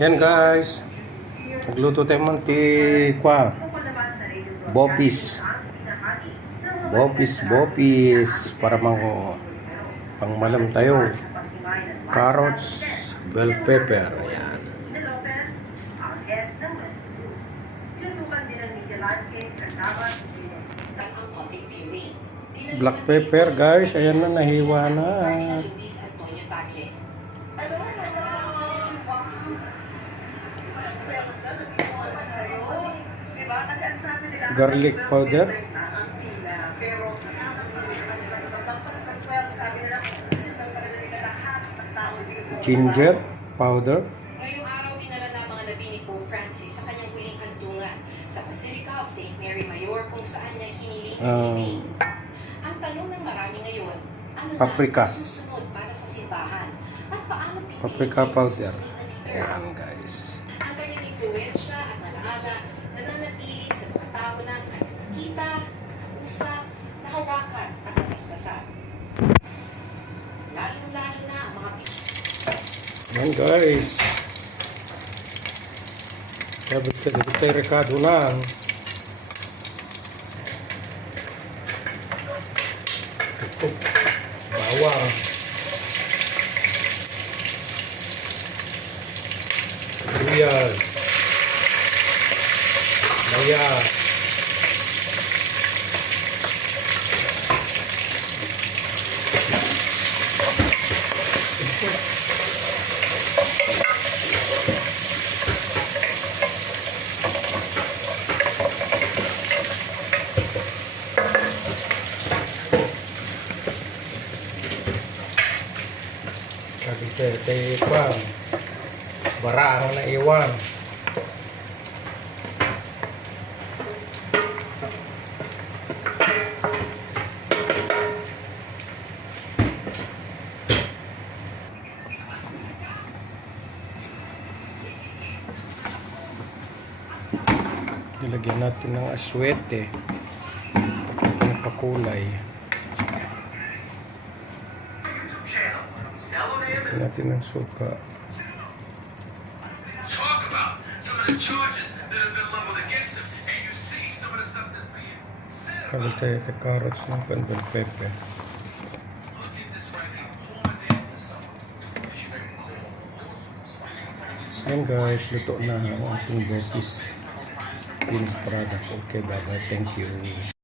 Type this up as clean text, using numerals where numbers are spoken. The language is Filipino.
Yan guys, nagluto tayo mantikwa. Bopis para pangmalam tayo. Carrots, bell pepper. Yan. Black pepper guys, ayan na, nahiwa na. Garlic powder, ginger powder. Ngayong araw dinala na mga labi ni Pope Francis sa kanyang huling hantungan sa Basilica of St. Mary Mayor kung saan niya hiniling ang Ang tanong ng marami ngayon, ano paprika. na susunod para sa simbahan? At paano pipiliin Paprika powder. susunod na leader? Ayan guys. Ang kanyang impluensya at alaala nananatili sa mga tao lang at nakikita, usap, nahawakan at naismasan. Lalo-lalo na ang mga Ayan guys. Sabi tayo rekado lang. Bawang. Sibuyas. Maya. Sabi tayo bara ang naiwan. Ilagyan natin ng aswete. Ng pakulay. Ilagyan natin ng suka. Kabel tayo ito carrots ng bell pepper. Ayan guys, luto na ang ating bopis. Finished product. Okay, bye-bye. Thank you.